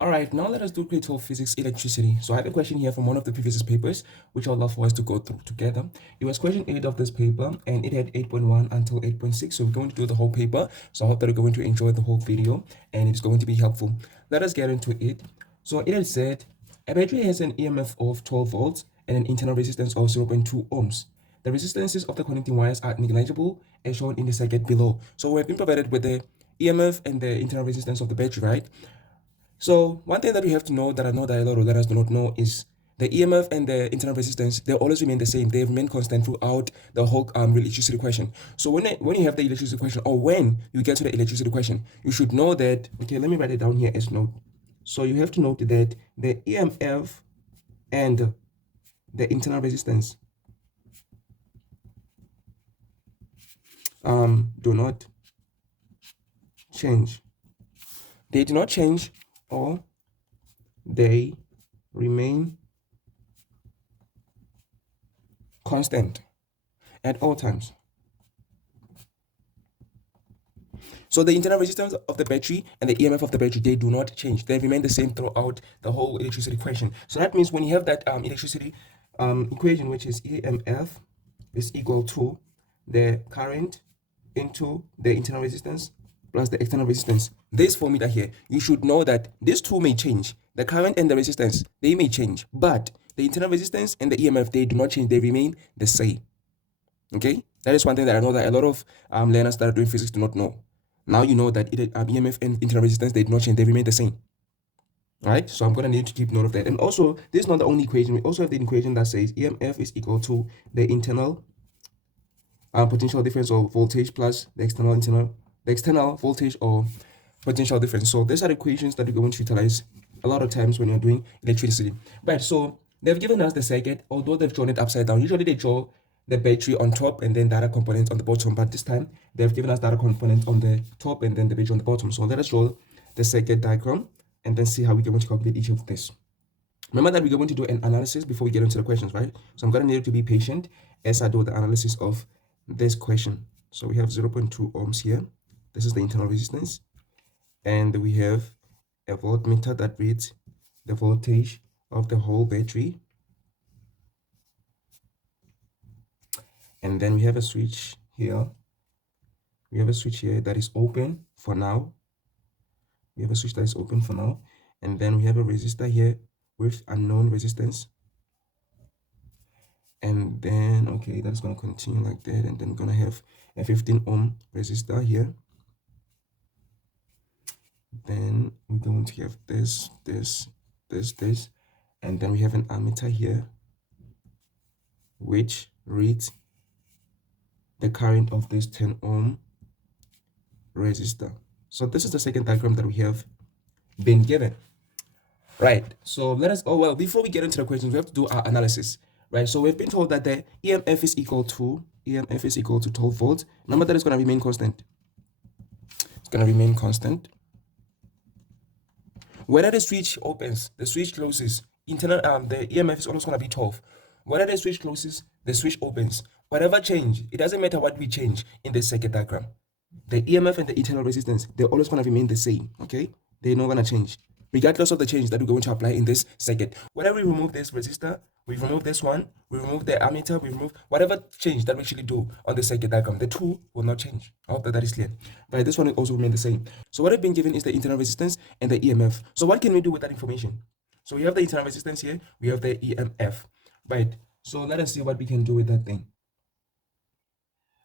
All right, now let us do grade 12 physics electricity. So I have a question here from one of the previous papers, which I'd love for us to go through together. It was question 8 of this paper, and it had 8.1 until 8.6. So we're going to do the whole paper. So I hope that you're going to enjoy the whole video, and it's going to be helpful. Let us get into it. So it has said, a battery has an EMF of 12 volts and an internal resistance of 0.2 ohms. The resistances of the connecting wires are negligible, as shown in the circuit below. So we've been provided with the EMF and the internal resistance of the battery, right? So one thing that we have to know that I know that a lot of learners do not know is the EMF and the internal resistance, they always remain the same. They remain constant throughout the whole electricity equation. So when you have the electricity equation, or when you get to the electricity equation, you should know that, okay, let me write it down here as note. So you have to note that the EMF and the internal resistance do not change. They do not change, or they remain constant at all times. So the internal resistance of the battery and the EMF of the battery, they do not change. They remain the same throughout the whole electricity equation. So that means when you have that electricity equation, which is EMF is equal to the current into the internal resistance plus the external resistance. This formula here, you should know that these two may change. The current and the resistance, they may change, but the internal resistance and the EMF, they do not change. They remain the same. Okay, that is one thing that I know that a lot of learners that are doing physics do not know. Now you know that EMF and internal resistance, they do not change. They remain the same. All right, so I'm going to need to keep note of that. And also, this is not the only equation. We also have the equation that says EMF is equal to the internal potential difference or voltage plus the external voltage or potential difference. So these are equations that we're going to utilize a lot of times when you're doing electricity. Right, so they've given us the circuit, although they've drawn it upside down. Usually they draw the battery on top and then the other component on the bottom, but this time they've given us the other component on the top and then the battery on the bottom. So let us draw the circuit diagram and then see how we're going to calculate each of this. Remember that we're going to do an analysis before we get into the questions, right? So I'm going to need you to be patient as I do the analysis of this question. So we have 0.2 ohms here. This is the internal resistance. And we have a voltmeter that reads the voltage of the whole battery. And then we have a switch here. We have a switch here that is open for now. We have a switch that is open for now. And then we have a resistor here with unknown resistance. And then, okay, that's going to continue like that. And then we're going to have a 15 ohm resistor here. Then we're going to have this. And then we have an ammeter here, which reads the current of this 10 ohm resistor. So this is the second diagram that we have been given. Right, so let us, before we get into the questions, we have to do our analysis. Right, so we've been told that the EMF is equal to 12 volts. Remember that it's going to remain constant. It's going to remain constant. Whether the switch opens, the switch closes, internal the EMF is always going to be 12. Whether the switch closes, the switch opens. Whatever change, it doesn't matter what we change in this circuit diagram. The EMF and the internal resistance, they're always going to remain the same, okay? They're not going to change, regardless of the change that we're going to apply in this circuit. Whether we remove this resistor, we remove this one, we remove the ammeter, we remove whatever change that we actually do on the circuit diagram, the two will not change. I hope that is clear. But this one will also remain the same. So what I've been given is the internal resistance and the EMF. So what can we do with that information? So we have the internal resistance here, we have the EMF, right? So let us see what we can do with that thing.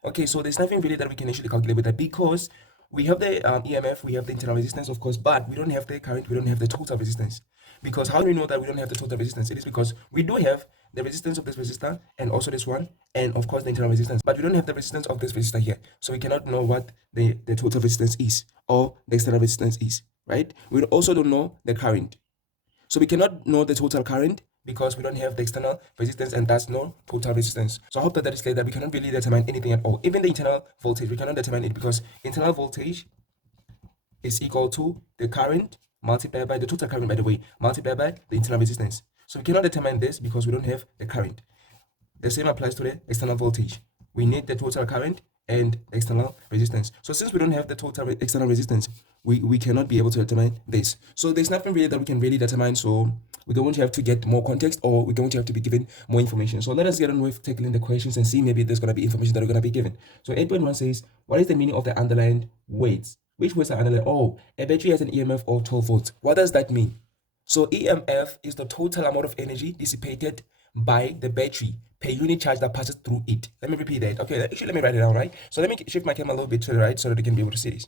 Okay, so there's nothing really that we can actually calculate with that because we have the EMF, we have the internal resistance, of course, but we don't have the current, we don't have the total resistance. Because how do we know that we don't have the total resistance? It is because we do have the resistance of this resistor and also this one, and of course the internal resistance, but we don't have the resistance of this resistor here. So we cannot know what the total resistance is or the external resistance is, right? We also don't know the current. So we cannot know the total current because we don't have the external resistance and thus no total resistance. So I hope that is clear that we cannot really determine anything at all. Even the internal voltage, we cannot determine it because internal voltage is equal to the current multiplied by the total current, by the way, multiplied by the internal resistance. So we cannot determine this because we don't have the current. The same applies to the external voltage. We need the total current and external resistance. So since we don't have the total external resistance, we cannot be able to determine this. So there's nothing really that we can really determine. So we're going to have to get more context, or we're going to have to be given more information. So let us get on with tackling the questions and see maybe there's going to be information that we're going to be given. So 8.1 says, what is the meaning of the underlined weights? Which weights are underlined? Oh, a battery has an EMF of 12 volts. What does that mean? So EMF is the total amount of energy dissipated by the battery per unit charge that passes through it. Let me repeat that. Okay, actually, let me write it down, right? So let me shift my camera a little bit to the right so that you can be able to see this.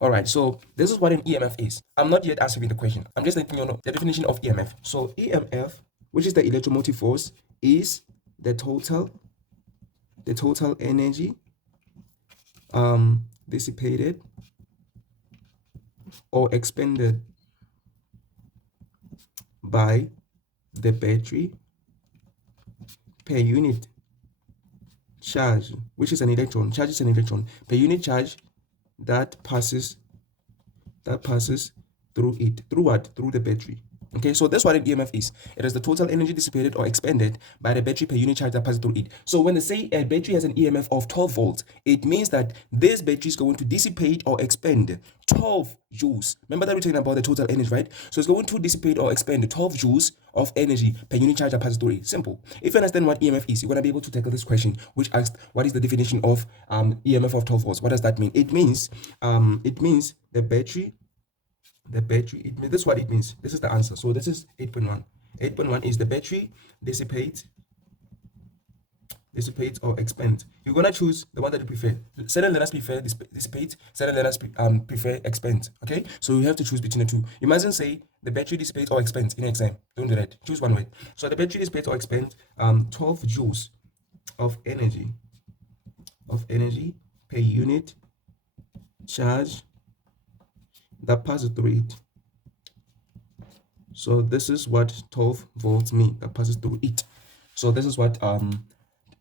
All right, so this is what an EMF is. I'm not yet answering the question. I'm just letting you know the definition of EMF. So EMF, which is the electromotive force, is the total energy dissipated or expended by the battery per unit charge, which is an electron. Charge is an electron per unit charge that passes through it. Through what? Through the battery. Okay, so that's what an EMF is. It is the total energy dissipated or expended by the battery per unit charge that passes through it. So when they say a battery has an EMF of 12 volts, it means that this battery is going to dissipate or expend 12 joules. Remember that we're talking about the total energy, right? So it's going to dissipate or expend 12 joules of energy per unit charge that passes through it. Simple. If you understand what EMF is, you're going to be able to tackle this question, which asks, what is the definition of EMF of 12 volts? What does that mean? It means the battery, this is what it means. This is the answer. So this is 8.1. 8.1 is the battery dissipates or expends. You're gonna choose the one that you prefer. Certain letters prefer dissipate, certain letters prefer expend. Okay, so you have to choose between the two. You mustn't say the battery dissipates or expends in an exam. Don't do that. Choose one way. So the battery dissipates or expends 12 joules of energy per unit charge that passes through it. So this is what 12 volts mean, that passes through it. So this is what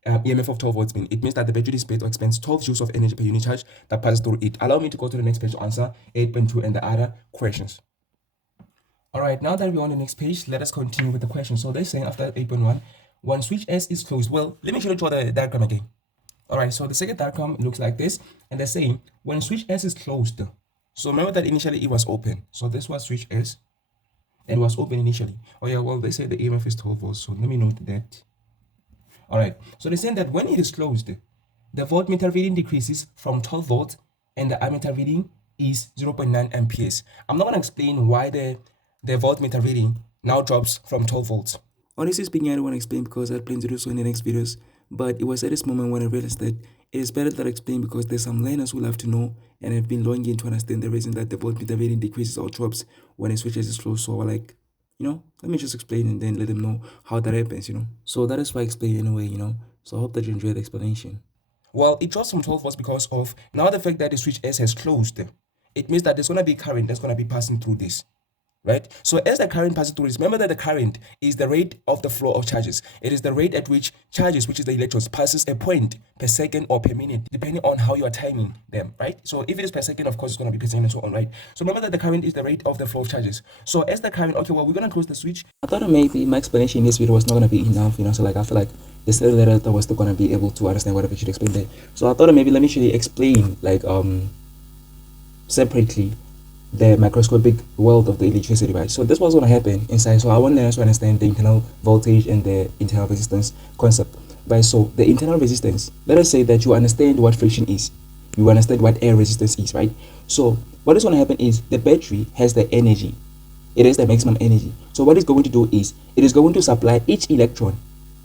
EMF of 12 volts mean. It means that the battery dissipates or expends 12 joules of energy per unit charge that passes through it. Allow me to go to the next page to answer 8.2 and the other questions. All right, now that we're on the next page, let us continue with the question. So they're saying after 8.1, when switch S is closed. Well, let me show you the diagram again. All right, so the second diagram looks like this, and they're saying when switch S is closed. So remember that initially it was open. So this was switch S and was open initially. Oh yeah, well, they say the EMF is 12 volts. So let me note that. All right, so they're saying that when it is closed, the voltmeter reading decreases from 12 volts and the ammeter reading is 0.9 amperes. I'm not going to explain why the voltmeter reading now drops from 12 volts. Honestly speaking, I don't want to explain because I plan to do so in the next videos. But it was at this moment when I realized that it is better that I explain because there's some learners who love to know and have been longing to understand the reason that the voltmeter reading decreases or drops when it switches is closed. So like, let me just explain and then let them know how that happens, So that is why I explain anyway, So I hope that you enjoy the explanation. Well, it drops from 12 volts because of now the fact that the switch S has closed. It means that there's going to be current that's going to be passing through this. Right? So as the current passes through this, remember that the current is the rate of the flow of charges. It is the rate at which charges, which is the electrons, passes a point per second or per minute, depending on how you are timing them, right? So if it is per second, of course, it's going to be per second and so on, right? So remember that the current is the rate of the flow of charges. So as the current, okay, well, we're going to close the switch. I thought maybe my explanation in this video was not going to be enough, so like I feel like this little letter that was still going to be able to understand whatever I should explain there. So I thought maybe let me actually explain like separately the microscopic world of the electricity, right? So this was going to happen inside. So I want learners to understand the internal voltage and the internal resistance concept, right? So the internal resistance, let us say that you understand what friction is, you understand what air resistance is, right? So what is going to happen is the battery has the energy, it has the maximum energy. So what it's going to do is it is going to supply each electron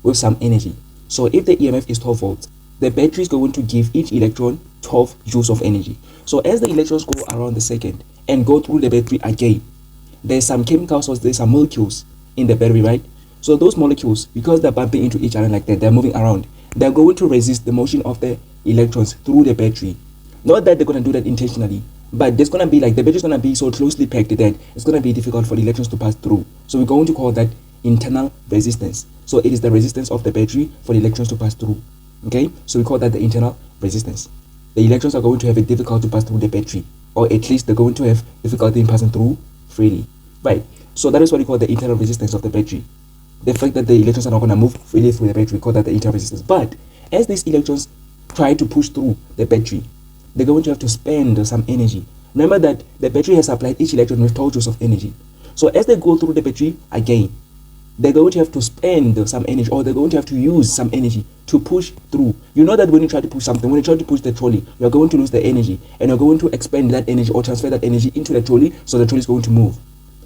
with some energy. So if the EMF is 12 volts, the battery is going to give each electron 12 joules of energy. So as the electrons go around the circuit and go through the battery again, there's some chemicals or there's some molecules in the battery, right? So those molecules, because they're bumping into each other like that, they're moving around, they're going to resist the motion of the electrons through the battery. Not that they're going to do that intentionally, but there's going to be like the battery's going to be so closely packed that it's going to be difficult for the electrons to pass through. So we're going to call that internal resistance. So it is the resistance of the battery for the electrons to pass through. Okay, so we call that the internal resistance. The electrons are going to have a difficulty to pass through the battery, or at least they're going to have difficulty in passing through freely, right? So that is what we call the internal resistance of the battery. The fact that the electrons are not going to move freely through the battery, we call that the internal resistance. But as these electrons try to push through the battery, they're going to have to spend some energy Remember that the battery has supplied each electron with 12 joules of energy. So as they go through the battery again, they're going to have to spend some energy, or they're going to have to use some energy to push through. You know that when you try to push something, when you try to push the trolley, you're going to lose the energy, and you're going to expend that energy or transfer that energy into the trolley, so the trolley is going to move.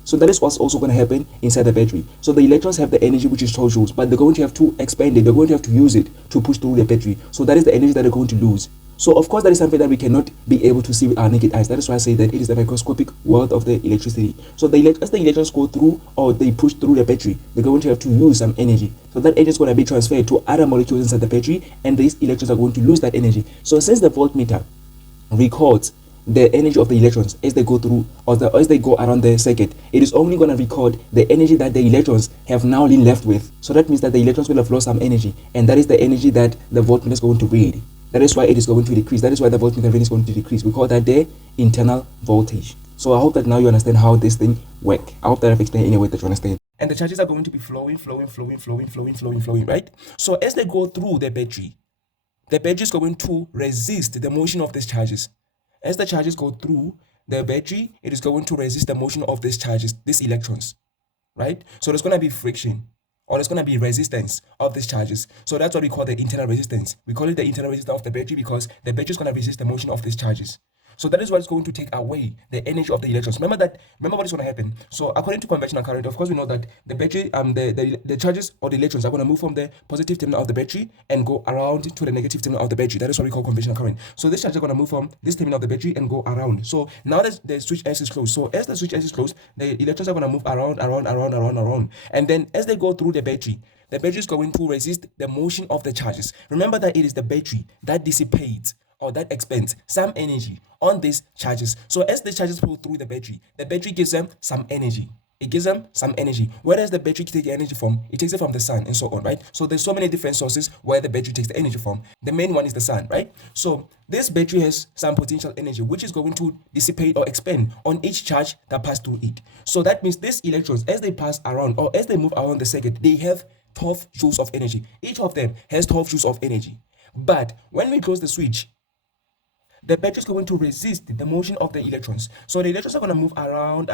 So that is what's also going to happen inside the battery. So the electrons have the energy, which is 12 joules, but they're going to have to expend it. They're going to have to use it to push through the battery. So that is the energy that they're going to lose. So of course that is something that we cannot be able to see with our naked eyes. That is why I say that it is the microscopic world of the electricity. So as the electrons go through, or they push through the battery, they're going to have to use some energy. So that energy is going to be transferred to other molecules inside the battery, and these electrons are going to lose that energy. So since the voltmeter records the energy of the electrons as they go through, or as they go around the circuit, it is only going to record the energy that the electrons have now been left with. So that means that the electrons will have lost some energy, and that is the energy that the voltmeter is going to read. That is why it is going to decrease. That is why the voltmeter reading is going to decrease. We call that the internal voltage. So I hope that now you understand how this thing works. I hope that I've explained in a way that you understand. And the charges are going to be flowing, right? So as they go through the battery is going to resist the motion of these charges. As the charges go through the battery, it is going to resist the motion of these charges, these electrons, right? So there's going to be friction, or there's going to be resistance of these charges. So that's what we call the internal resistance. We call it the internal resistance of the battery because the battery is going to resist the motion of these charges. So that is what is going to take away the energy of the electrons. Remember what is going to happen. So according to conventional current, of course, we know that the battery, the charges or the electrons are going to move from the positive terminal of the battery and go around to the negative terminal of the battery. That is what we call conventional current. So this charge is going to move from this terminal of the battery and go around. So now that the switch S is closed. So as the switch S is closed, the electrons are going to move around. And then as they go through the battery is going to resist the motion of the charges. Remember that it is the battery that dissipates, or that expends some energy on these charges. So as the charges flow through the battery gives them some energy. It gives them some energy. Where does the battery take energy from? It takes it from the sun and so on, right? So there's so many different sources where the battery takes the energy from. The main one is the sun, right? So this battery has some potential energy, which is going to dissipate or expend on each charge that passes through it. So that means these electrons, as they pass around, or as they move around the circuit, they have 12 joules of energy. Each of them has 12 joules of energy. But when we close the switch, the battery is going to resist the motion of the electrons. So the electrons are going to move around.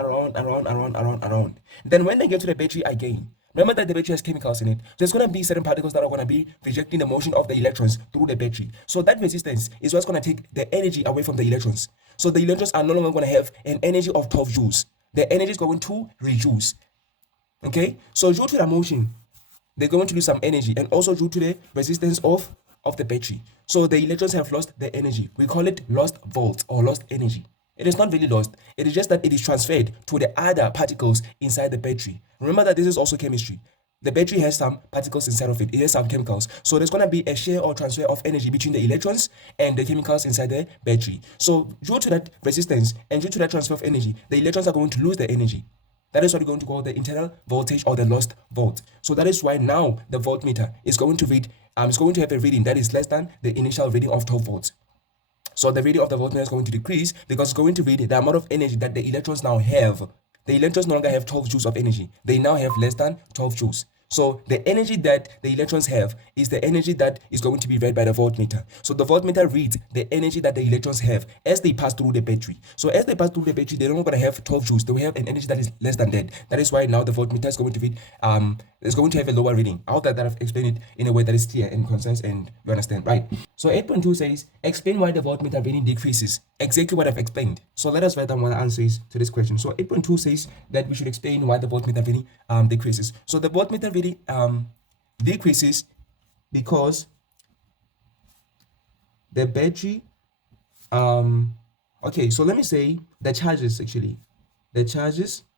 Then when they get to the battery again, remember that the battery has chemicals in it. There's going to be certain particles that are going to be rejecting the motion of the electrons through the battery. So that resistance is what's going to take the energy away from the electrons. So the electrons are no longer going to have an energy of 12 joules. The energy is going to reduce. Okay? So due to the motion, they're going to lose some energy, and also due to the resistance of the battery. So the electrons have lost their energy. We call it lost volts or lost energy. It is not really lost. It is just that it is transferred to the other particles inside the battery. Remember that this is also chemistry. The battery has some particles inside of it. It has some chemicals. So there's going to be a share or transfer of energy between the electrons and the chemicals inside the battery. So due to that resistance and due to that transfer of energy, the electrons are going to lose their energy. That is what we're going to call the internal voltage or the lost volt. So that is why now the voltmeter is going to read, it's going to have a reading that is less than the initial reading of 12 volts. So the reading of the voltmeter is going to decrease because it's going to read the amount of energy that the electrons now have. The electrons no longer have 12 joules of energy. They now have less than 12 joules. So the energy that the electrons have is the energy that is going to be read by the voltmeter. So the voltmeter reads the energy that the electrons have as they pass through the battery. So as they pass through the battery, they're not going to have 12 joules. They will have an energy that is less than that. That is why now the voltmeter is going to read, is going to have a lower reading. I hope that I've explained it in a way that is clear and concise and you understand, right? So 8.2 says, explain why the voltmeter reading decreases. Exactly what I've explained. So let us write down what the answer is to this question. So 8.2 says that we should explain why the voltmeter reading decreases. So the voltmeter reading decreases because the battery okay, so let me say the charges,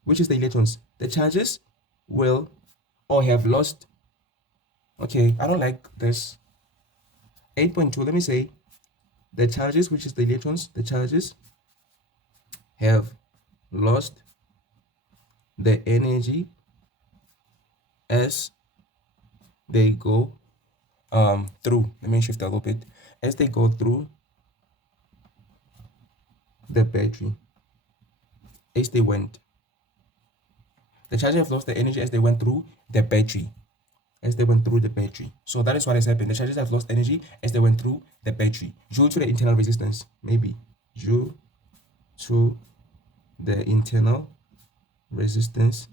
which is the electrons, the charges will or have lost. Okay, I don't like this. 8.2, let me say the charges, which is the electrons, the charges have lost the energy as they go through. Let me shift a little bit. As they go through the battery, as they went, the charges have lost the energy as they went through the battery. So that is what has happened. The charges have lost energy as they went through the battery due to the internal resistance, maybe due to the internal resistance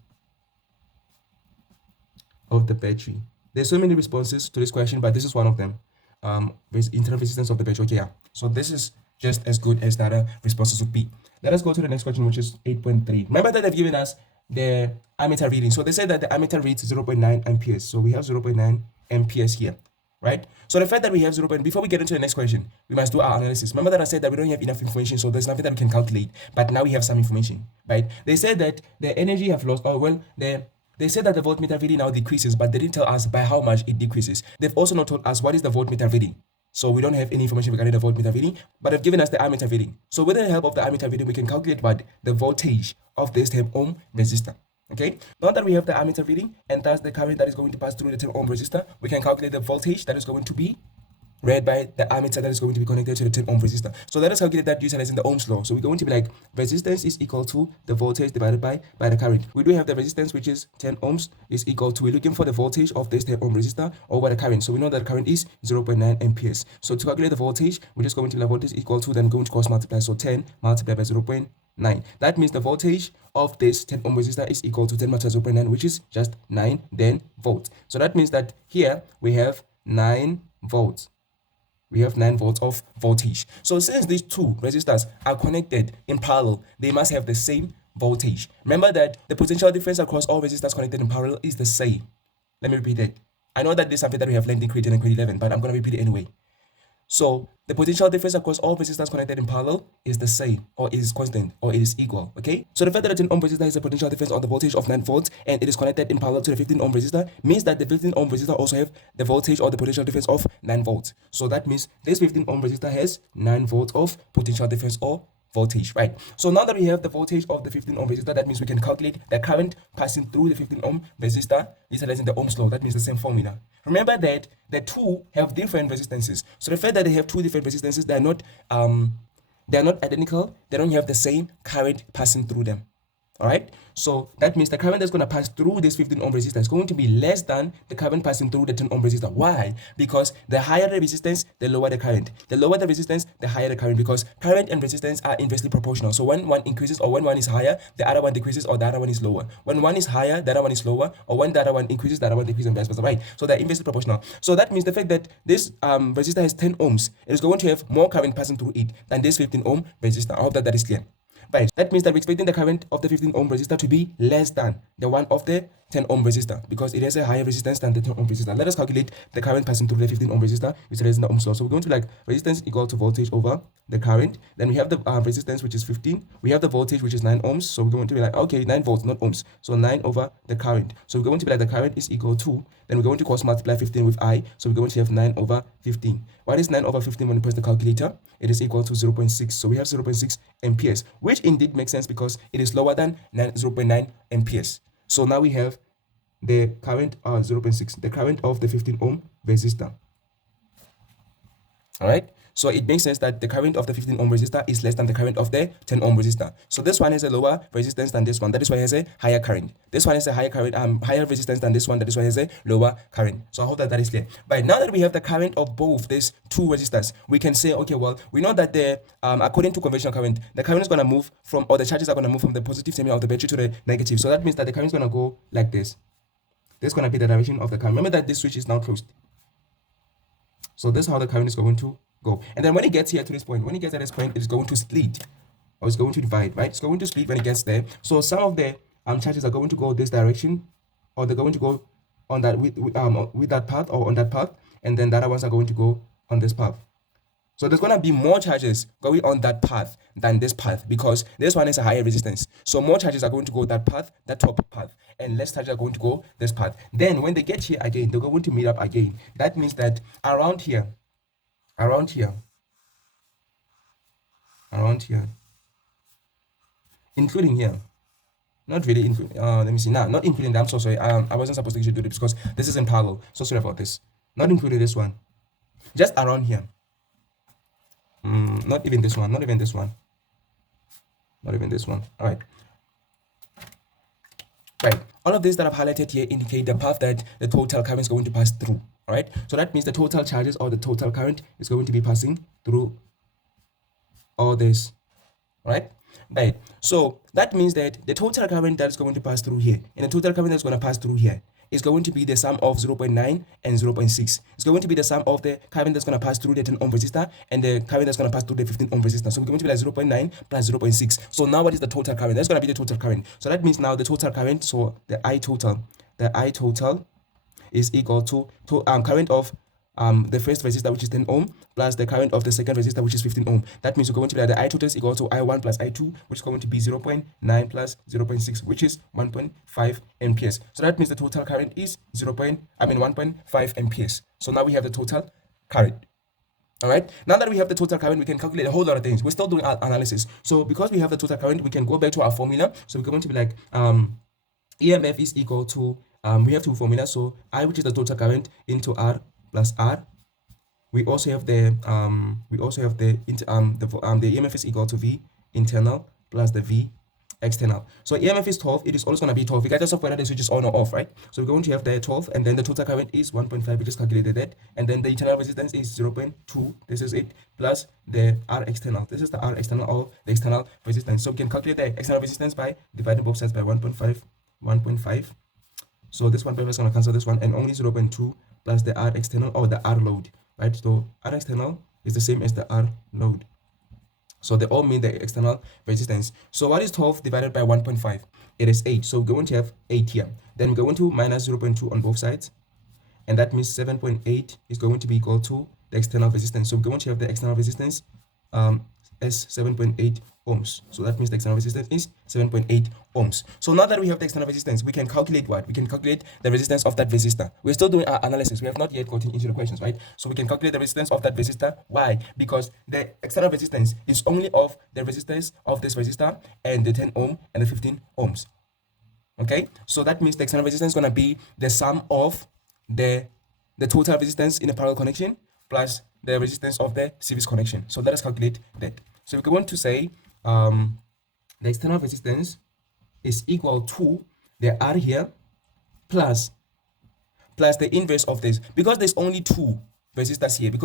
of the battery. There's so many responses to this question, but this is one of them. Internal resistance of the battery. Okay, yeah. So this is just as good as the other responses would be. Let us go to the next question, which is 8.3. Remember that they've given us the ammeter reading. So they said that the ammeter reads 0.9 amperes. So we have 0.9 amperes here, right? So the fact that we have 0. Before we get into the next question, we must do our analysis. Remember that I said that we don't have enough information, so there's nothing that we can calculate. But now we have some information, right? They said that the energy have lost, or well, they said that the voltmeter reading now decreases, but they didn't tell us by how much it decreases. They've also not told us what is the voltmeter reading. So we don't have any information regarding the voltmeter reading, but they've given us the ammeter reading. So with the help of the ammeter reading, we can calculate what the voltage of this 10 ohm resistor. Okay, now that we have the ammeter reading and thus the current that is going to pass through the 10 ohm resistor, we can calculate the voltage that is going to be read by the ammeter that is going to be connected to the 10 ohm resistor. So let us calculate that utilizing the Ohm's law. So we're going to be like resistance is equal to the voltage divided by the current. We do have the resistance, which is 10 ohms, is equal to, we're looking for the voltage of this 10 ohm resistor over the current. So we know that the current is 0.9 amperes. So to calculate the voltage, we're just going to be like voltage equal to, then we're going to cross multiply. So 10 multiplied by 0.9. That means the voltage of this 10 ohm resistor is equal to 10 multiplied by 0.9, which is just 9 then volts. So that means that here we have 9 volts. We have 9 volts of voltage. So since these two resistors are connected in parallel, they must have the same voltage. Remember that the potential difference across all resistors connected in parallel is the same. Let me repeat it. I know that this is something that we have learned in grade 10 and grade 11, but I'm going to repeat it anyway. So the potential difference across all resistors connected in parallel is the same, or it is constant, or it is equal. Okay, so the fact that the 10 ohm resistor has a potential difference on the voltage of 9 volts and it is connected in parallel to the 15 ohm resistor means that the 15 ohm resistor also have the voltage or the potential difference of 9 volts. So that means this 15 ohm resistor has 9 volts of potential difference or voltage, right? So now that we have the voltage of the 15 ohm resistor, that means we can calculate the current passing through the 15 ohm resistor utilizing the Ohm's law. That means the same formula. Remember that the two have different resistances. So the fact that they have two different resistances, they're not identical. They don't have the same current passing through them. All right, so that means the current that's going to pass through this 15 ohm resistor is going to be less than the current passing through the 10 ohm resistor. Why? Because the higher the resistance, the lower the current. The lower the resistance, the higher the current, because current and resistance are inversely proportional. So when one increases or when one is higher, the other one decreases or the other one is lower. When one is higher, the other one is lower, or when the other one increases, the other one decreases, and vice versa, right? So they're inversely proportional. So that means the fact that this resistor has 10 ohms, it is going to have more current passing through it than this 15 ohm resistor. I hope that is clear. Right, that means that we're expecting the current of the 15 ohm resistor to be less than the one of the 10 ohm resistor because it has a higher resistance than the 10 ohm resistor. Let us calculate the current passing through the 15 ohm resistor, which is in the Ohm's law. So we're going to like resistance equal to voltage over the current. Then we have the resistance, which is 15. We have the voltage, which is 9 ohms. So we're going to be like, okay, 9 volts, not ohms. So 9 over the current. So we're going to be like the current is equal to, then we're going to cross multiply 15 with I. So we're going to have 9 over 15. What is 9 over 15 when you press the calculator? It is equal to 0.6. So we have 0.6 amperes, which indeed makes sense because it is lower than 0.9 amperes. So now we have the current 0.6, the current of the 15 ohm resistor. All right, so it makes sense that the current of the 15 ohm resistor is less than the current of the 10 ohm resistor. So this one has a lower resistance than this one. That is why it has a higher current. This one has a higher current, higher resistance than this one. That is why it has a lower current. So I hope that is clear. But now that we have the current of both these two resistors, we can say, okay, well, we know that the according to conventional current, the current is going to move from, or the charges are going to move from the positive terminal of the battery to the negative. So that means that the current is going to go like this. This is going to be the direction of the current. Remember that this switch is now closed. So this is how the current is going to go. And then when it gets here to this point, when it gets at this point, it's going to split, or it's going to divide, right? It's going to split when it gets there. So some of the charges are going to go this direction, or they're going to go on that with that path or on that path, and then the other ones are going to go on this path. So there's going to be more charges going on that path than this path because this one is a higher resistance. So more charges are going to go that path, that top path, and less charges are going to go this path. Then when they get here again, they're going to meet up again. That means that around here, including here, not really including, let me see, not including that. I'm so sorry. I wasn't supposed to do this because this is in parallel. So sorry about this. Not including this one. Just around here. Not even this one, not even this one. All right. Right. All of these that I've highlighted here indicate the path that the total current is going to pass through. All right. So that means the total charges or the total current is going to be passing through all this. right? Right. So that means that the total current that is going to pass through here and the total current that's going to pass through here is going to be the sum of 0.9 and 0.6. It's going to be the sum of the current that's going to pass through the 10 ohm resistor and the current that's going to pass through the 15 ohm resistor. So we're going to be like 0.9 plus 0.6. So now what is the total current? That's going to be the total current. So that means now the total current, so the I total is equal to current of the first resistor, which is 10 ohm, plus the current of the second resistor, which is 15 ohm. That means we're going to be like the I total is equal to I1 plus I2, which is going to be 0.9 plus 0.6, which is 1.5 amperes. So that means the total current is 1.5 amperes. So now we have the total current. All right, now that we have the total current, we can calculate a whole lot of things. We're still doing our analysis. So because we have the total current, we can go back to our formula. So we're going to be like EMF is equal to we have two formulas. So I, which is the total current, into R plus R. We also have the EMF is equal to V internal plus the V external. So EMF is 12. It is also going to be 12. Regardless of whether the switch is on or off, right? So we're going to have the 12, and then the total current is 1.5. We just calculated that, and then the internal resistance is 0.2. This is it, plus the R external. This is the R external or the external resistance. So we can calculate the external resistance by dividing both sides by 1.5. So this 1.5 is going to cancel this one, and only 0.2 plus the R external or the R load, right? So R external is the same as the R load. So they all mean the external resistance. So what is 12 divided by 1.5? It is 8. So we're going to have 8 here. Then we're going to minus 0.2 on both sides. And that means 7.8 is going to be equal to the external resistance. So we're going to have the external resistance as 7.8 ohms. So that means the external resistance is 7.8 ohms. So now that we have the external resistance, we can calculate what? We can calculate the resistance of that resistor. We're still doing our analysis. We have not yet gotten into the questions, right? So we can calculate the resistance of that resistor. Why? Because the external resistance is only of the resistance of this resistor and the 10 ohm and the 15 ohms. Okay? So that means the external resistance is going to be the sum of the total resistance in a parallel connection plus the resistance of the series connection. So let us calculate that. So we're going to say the external resistance is equal to the R here plus the inverse of this. Because there's only two resistors here, we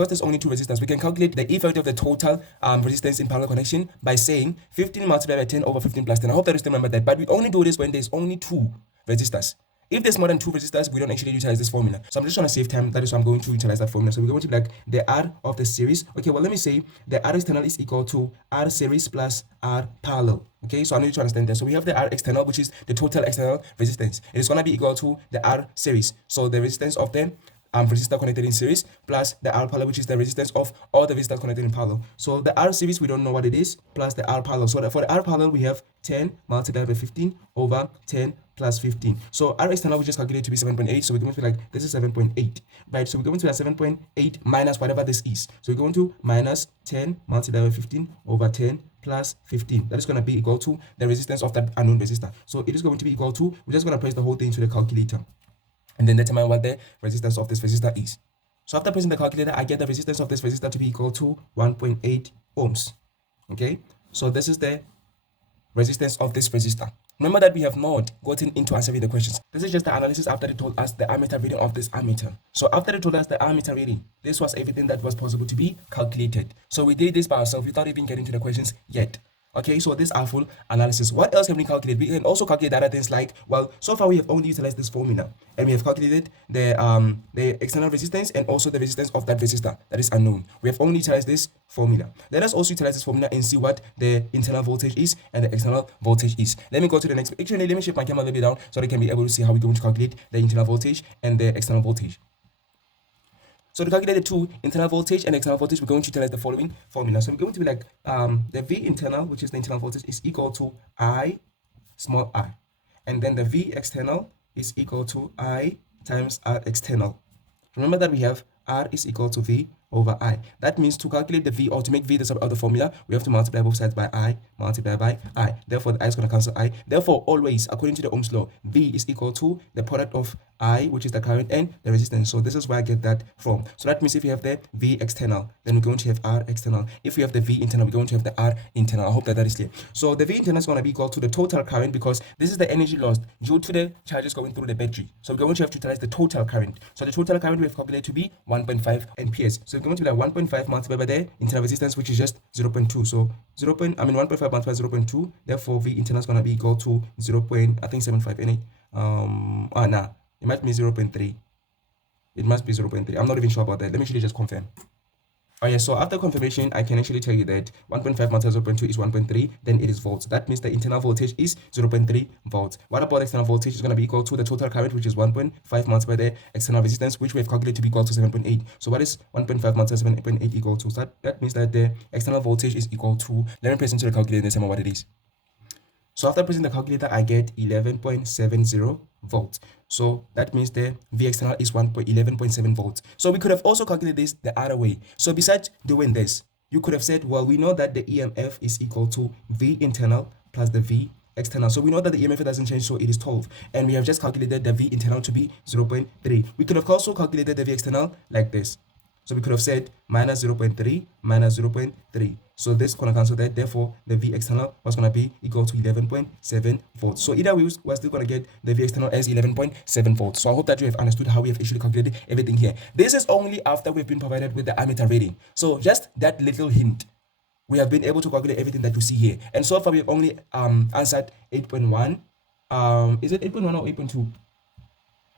can calculate the effect of the total resistance in parallel connection by saying 15 multiplied by 10 over 15 plus 10. I hope that you still remember that, but we only do this when there's only two resistors. If there's more than two resistors, we don't actually utilize this formula. So I'm just trying to save time. That is why I'm going to utilize that formula. So we're going to be like the R of the series. Okay, well, let me say the R external is equal to R series plus R parallel. Okay, so I need you to understand that. So we have the R external, which is the total external resistance. It is going to be equal to the R series. So the resistance of the resistor connected in series plus the R parallel, which is the resistance of all the resistors connected in parallel. So the R series, we don't know what it is, plus the R parallel. So for the R parallel, we have 10 multiplied by 15 over 10 plus 15. So R external we just calculated to be 7.8. So we're going to be like, this is 7.8, right? So we're going to have 7.8 minus whatever this is. So we're going to minus 10 multiplied by 15 over 10 plus 15. That is going to be equal to the resistance of that unknown resistor. So it is going to be equal to, we're just going to press the whole thing into the calculator and then determine what the resistance of this resistor is. So after pressing the calculator, I get the resistance of this resistor to be equal to 1.8 ohms. Okay, so this is the resistance of this resistor. Remember that we have not gotten into answering the questions. This is just the analysis after they told us the ammeter reading of this ammeter. So after they told us the ammeter reading, this was everything that was possible to be calculated. So we did this by ourselves without even getting to the questions yet. Okay, so this is our full analysis. What else can we calculate? We can also calculate other things like, well, so far we have only utilized this formula and we have calculated the external resistance and also the resistance of that resistor that is unknown. We have only utilized this formula. Let us also utilize this formula and see what the internal voltage is and the external voltage is. Let me go to the next. Actually, let me shift my camera a little bit down so they can be able to see how we're going to calculate the internal voltage and the external voltage. So to calculate the two, internal voltage and external voltage, we're going to utilize the following formula. So we're going to be like the V internal, which is the internal voltage, is equal to I small r. And then the V external is equal to I times R external. Remember that we have R is equal to V over I. That means to calculate the V, or to make V the sum of the formula, we have to multiply both sides by I, multiply by I. Therefore, the I is going to cancel I. Therefore, always, according to the Ohm's law, V is equal to the product of I, which is the current, and the resistance. So this is where I get that from. So that means if you have the V external, then we're going to have R external. If we have the V internal, we're going to have the R internal. I hope that is clear. So the V internal is going to be equal to the total current, because this is the energy lost due to the charges going through the battery. So we're going to have to utilize the total current. So the total current we have calculated to be 1.5 amperes. So going to be like 1.5 multiplied by the internal resistance, which is just 0.2. So 1.5 multiplied by 0.2. Therefore, V internal is going to be equal to 0.75 in it. Nah, it might be 0.3. It must be 0.3. I'm not even sure about that. Let me actually just confirm. Oh yeah, so after confirmation, I can actually tell you that 1.5 multiplied 0.2 is 1.3, then it is volts. That means the internal voltage is 0.3 volts. What about external voltage? Is going to be equal to the total current, which is 1.5 multiplied by the external resistance, which we have calculated to be equal to 7.8. So what is 1.5 multiplied 7.8 equal to? So that means that the external voltage is equal to, let me press into the calculator and see what it is. So after pressing the calculator, I get 11.70 volts. So that means the V external is 11.7 volts. So we could have also calculated this the other way. So besides doing this, you could have said, well, we know that the EMF is equal to V internal plus the V external. So we know that the EMF doesn't change, so it is 12. And we have just calculated the V internal to be 0.3. We could have also calculated the V external like this. So we could have said minus 0.3 minus 0.3. So this is going to cancel that. Therefore, the V external was going to be equal to 11.7 volts. So either way, we're still going to get the V external as 11.7 volts. So I hope that you have understood how we have actually calculated everything here. This is only after we've been provided with the ammeter reading. So just that little hint, we have been able to calculate everything that you see here. And so far, we've only answered 8.1. Is it 8.1 or 8.2?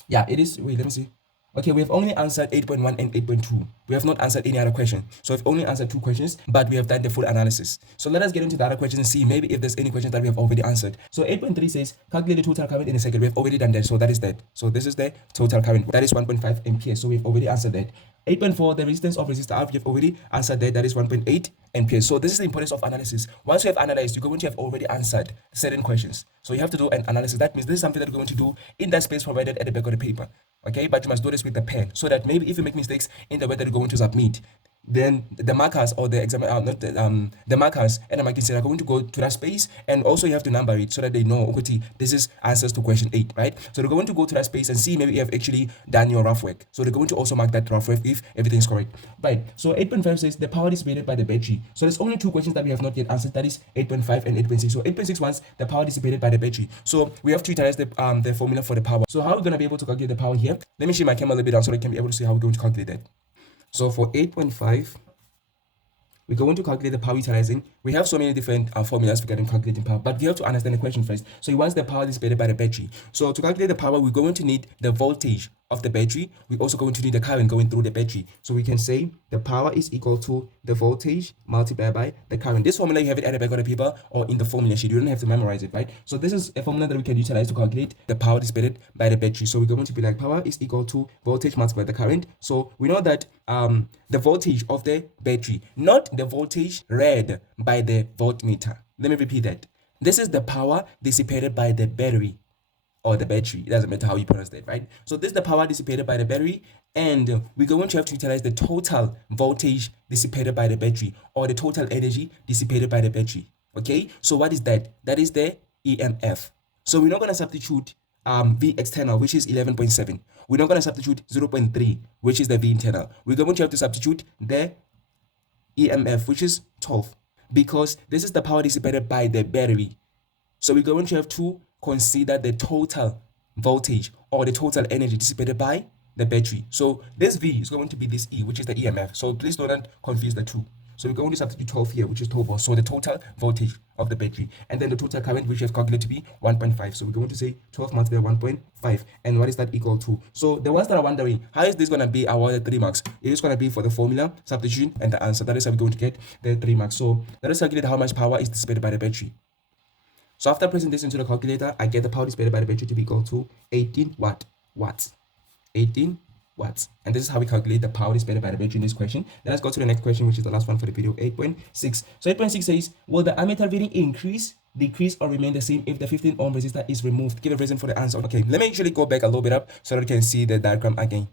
Yeah, it is. Wait, let me see. Okay, we have only answered 8.1 and 8.2. We have not answered any other question. So we've only answered 2 questions, but we have done the full analysis. So let us get into the other questions and see maybe if there's any questions that we have already answered. So 8.3 says, calculate the total current in a second. We have already done that. So that is that. So this is the total current. That is 1.5 amperes. So we've already answered that. 8.4, the resistance of resistor R, we have already answered that. That is 1.8 amperes. So this is the importance of analysis. Once you have analyzed, you're going to have already answered certain questions. So you have to do an analysis. That means this is something that you're going to do in that space provided at the back of the paper. Okay, but you must do this with the pen so that maybe if you make mistakes in the way that you're going to submit, then the markers or the exam, the markers and the marking set are going to go to that space, and also you have to number it so that they know, okay, this is answers to question 8, right? So they're going to go to that space and see maybe you have actually done your rough work. So they're going to also mark that rough work if everything is correct, right? So 8.5 says the power dissipated by the battery. So there's only 2 questions that we have not yet answered. That is 8.5 and 8.6. So 8.6 wants the power dissipated by the battery. So we have to utilize the formula for the power. So how are we going to be able to calculate the power here? Let me show my camera a little bit down so we can be able to see how we're going to calculate that. So for 8.5, we're going to calculate the power utilizing. We have so many different formulas regarding calculating power, but we have to understand the question first. So he wants the power dissipated by the battery. So to calculate the power, we're going to need the voltage of the battery. We're also going to need the current going through the battery. So we can say the power is equal to the voltage multiplied by the current. This formula, you have it at the back of the paper or in the formula sheet. You don't have to memorize it, right? So this is a formula that we can utilize to calculate the power dissipated by the battery. So we're going to be like power is equal to voltage multiplied by the current. So we know that the voltage of the battery, not the voltage read by the voltmeter. Let me repeat that. This is the power dissipated by the battery or the battery. It doesn't matter how you pronounce that, right? So this is the power dissipated by the battery, and we're going to have to utilize the total voltage dissipated by the battery or the total energy dissipated by the battery. Okay, so what is that? That is the EMF. So we're not going to substitute V external, which is 11.7. We're not going to substitute 0.3, which is the V internal. We're going to have to substitute the EMF, which is 12, because this is the power dissipated by the battery. So we're going to have to consider the total voltage or the total energy dissipated by the battery. So this V is going to be this E, which is the EMF. So please don't confuse the two. So we're going to substitute 12 here, which is 12 volts. So the total voltage of the battery, and then the total current, which we have calculated to be 1.5. So we're going to say 12 multiplied by 1.5. And what is that equal to? So the ones that are wondering, how is this going to be awarded 3 marks? It is going to be for the formula, substitution, and the answer. That is how we're going to get the 3 marks. So let us calculate how much power is dissipated by the battery. So after pressing this into the calculator, I get the power dissipated by the battery to be equal to 18 watts. 18 watts. And this is how we calculate the power dissipated by the battery in this question. Then let's go to the next question, which is the last one for the video, 8.6. So 8.6 says, will the ammeter reading increase, decrease, or remain the same if the 15 ohm resistor is removed? Give a reason for the answer. Okay, let me actually go back a little bit up so that you can see the diagram again.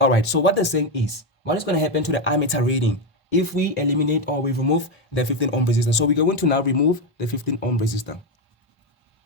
All right, so what they're saying is, what is going to happen to the ammeter reading if we eliminate or we remove the 15 ohm resistor? So we're going to now remove the 15 ohm resistor.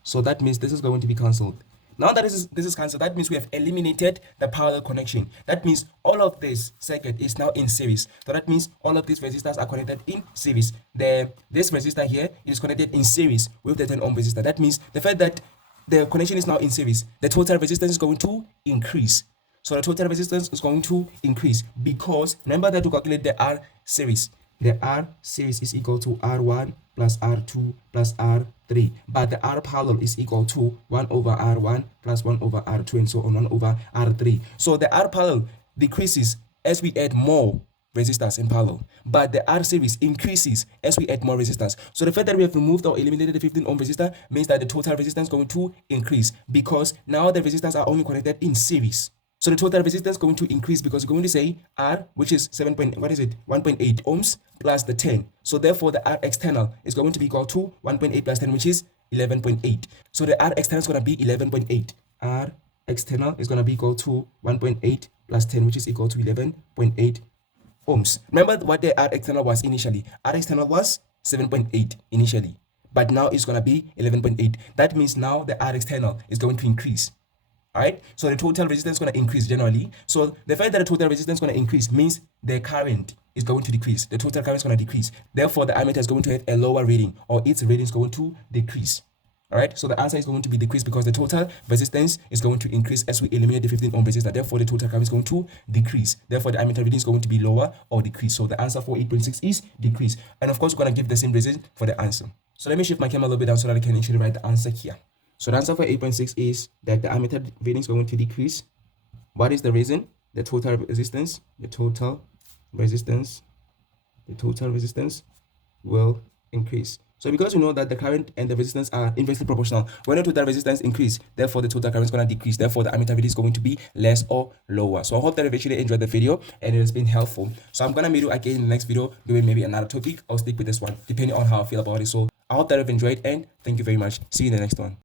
So that means this is going to be cancelled. Now that this is cancelled, that means we have eliminated the parallel connection. That means all of this circuit is now in series. So that means all of these resistors are connected in series. This resistor here is connected in series with the 10 ohm resistor. That means the fact that the connection is now in series, the total resistance is going to increase. So the total resistance is going to increase because remember that to calculate the R series. The R series is equal to R1 plus R2 plus R3. But the R parallel is equal to 1 over R1 plus 1 over R2 and so on 1 over R3. So the R parallel decreases as we add more resistors in parallel, but the R series increases as we add more resistors. So the fact that we have removed or eliminated the 15 ohm resistor means that the total resistance is going to increase because now the resistors are only connected in series. So the total resistance is going to increase because we're going to say R, which is 1.8 ohms plus the 10. So therefore the R external is going to be equal to 1.8 plus 10, which is 11.8. So the R external is going to be 11.8. R external is going to be equal to 1.8 plus 10, which is equal to 11.8 ohms. Remember what the R external was initially. R external was 7.8 initially, but now it's going to be 11.8. That means now the R external is going to increase. All right, so the total resistance is going to increase generally. So the fact that the total resistance is going to increase means the current is going to decrease. The total current is going to decrease. Therefore, the ammeter is going to have a lower reading, or its reading is going to decrease. All right, so the answer is going to be decreased because the total resistance is going to increase as we eliminate the 15 ohm resistor. Therefore, the total current is going to decrease. Therefore, the ammeter reading is going to be lower or decrease. So the answer for 8.6 is decrease. And of course, we're going to give the same reason for the answer. So let me shift my camera a little bit down so that I can actually write the answer here. So the answer for 8.6 is that the ammeter reading is going to decrease. What is the reason? The total resistance. The total resistance will increase. So because we know that the current and the resistance are inversely proportional, when the total resistance increase, therefore the total current is going to decrease. Therefore the ammeter reading is going to be less or lower. So I hope that you've actually enjoyed the video and it has been helpful. So I'm going to meet you again in the next video doing maybe another topic. I'll stick with this one depending on how I feel about it. So I hope that you've enjoyed and thank you very much. See you in the next one.